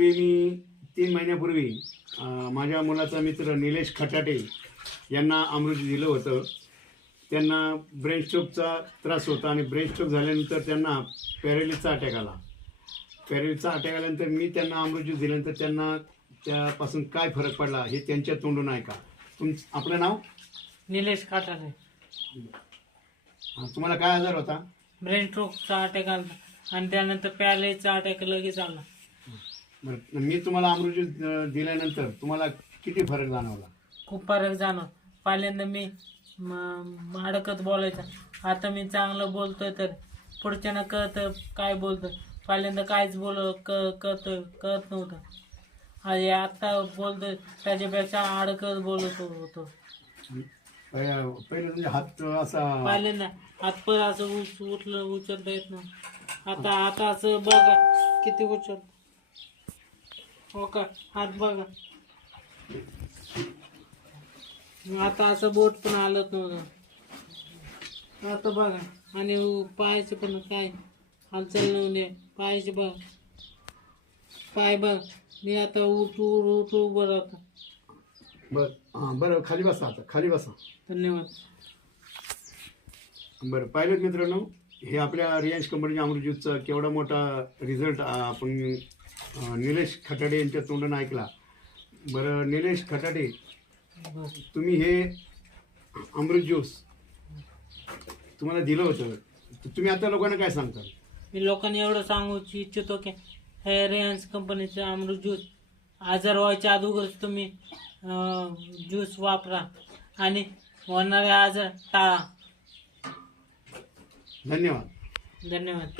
मी तीन महिन्यापूर्वी माझ्या मुलाचा मित्र निलेश खटाटे यांना अमृत दिलं होतं. त्यांना ब्रेन स्ट्रोकचा त्रास होता आणि ब्रेन स्ट्रोक झाल्यानंतर त्यांना पॅरेलिसचा अटॅक आला. पॅरेलिसचा अटॅक आल्यानंतर मी त्यांना अमृत दिल्यानंतर त्यांना त्यापासून काय फरक पडला हे त्यांच्या तोंडून ऐका. तुम आपलं नाव? निलेश अं, तुम्हाला काय आजार होता? ब्रेन स्ट्रोकचा अटॅक आला आणि त्यानंतर पॅलेचा अटॅक लगेच आला. बरं मी तुम्हाला अमृत ज्यूस अं, दिल्यानंतर तुम्हाला किती फरक जाणवला? खूप फरक जाणव पहिल्यांदा मी म- अडकत बोलायचं. आता मी चांगलं बोलतोय तर पुढच्यानं कळतं काय बोलतोय. पहिल्यांदा काहीच बोल क कळत कळत नव्हतं. आणि आता बोलतोय त्याच्यापेक्षा अडकत बोलत होतो. पहिलं पहिलं म्हणजे हात असा पहिल्यांदा हात पण असं उच उचल उचलता येत ना आता आता असं बघा किती उचल हो का? हात बघा. आता असं बोट पण आलत नव्हतं आता बघा. आणि पायाचे पण काय? हालचाल नव्हते पायाचे बघ. पाय बघ. मी आता उठ उठ उभं राहतो. बरं. हां बरं. खाली बसा आता. खाली बसा. धन्यवाद. बरं. पायलट मित्रांनो? हे आपल्या रियांश कंपनीच्या अमृतज्यूतचा केवढा मोठा रिझल्ट आपण निलेश खटाडे यांच्या तोंडानं ऐकला. बरं निलेश खटाडे तुम्ही हे अमृत ज्यूस तुम्हाला दिलं होतं. तर तुम्ही आता लोकांना काय सांगता? मी लोकांनी एवढं सांगू इच्छितो की हे रिलायन्स कंपनीचं अमृत ज्यूस आजार व्हायच्या अगोदरच तुम्ही ज्यूस वापरा. आणि होणारे आजार टाळा. धन्यवाद. धन्यवाद.